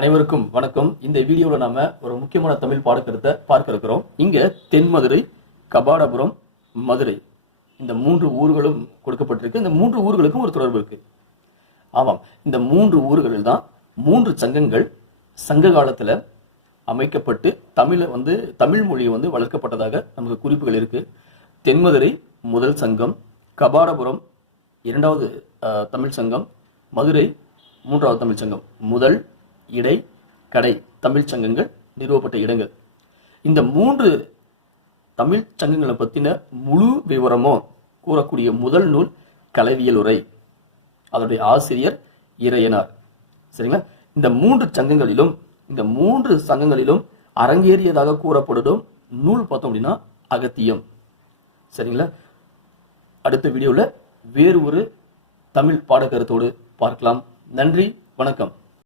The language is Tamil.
அனைவருக்கும் வணக்கம். இந்த வீடியோவில் நாம ஒரு முக்கியமான தமிழ் பாடக்கருத்தை பார்க்க இருக்கிறோம். இங்க தென்மதுரை கபாடபுரம் மதுரை. இந்த மூன்று ஊர்களும் கொடுக்கப்பட்டிருக்கு. இந்த மூன்று ஊர்களுக்கும் ஒரு தொடர்பு இருக்கு. ஆமாம் இந்த மூன்று ஊர்களில் தான் மூன்று சங்கங்கள் சங்க காலத்துல அமைக்கப்பட்டு தமிழை வந்து தமிழ் மொழியை வந்து வளர்க்கப்பட்டதாக நமக்கு குறிப்புகள் இருக்கு. தென்மதுரை முதல் சங்கம் கபாடபுரம் இரண்டாவது தமிழ் சங்கம் மதுரை மூன்றாவது தமிழ் சங்கம். முதல் இடை கடை தமிழ் சங்கங்கள் நிறுவப்பட்ட இடங்கள். இந்த மூன்று தமிழ் சங்கங்களை பற்றின முழு விவரமும் கூறக்கூடிய முதல் நூல் கலவியல் உரை. அதனுடைய ஆசிரியர் இறையனார். சரிங்களா? இந்த மூன்று சங்கங்களிலும் இந்த மூன்று சங்கங்களிலும் அரங்கேறியதாக கூறப்படும் நூல் பார்த்தோம் அப்படின்னா அகத்தியம். சரிங்களா? அடுத்த வீடியோவில் வேறு ஒரு தமிழ் பாடக்கருத்தோடு பார்க்கலாம். நன்றி வணக்கம்.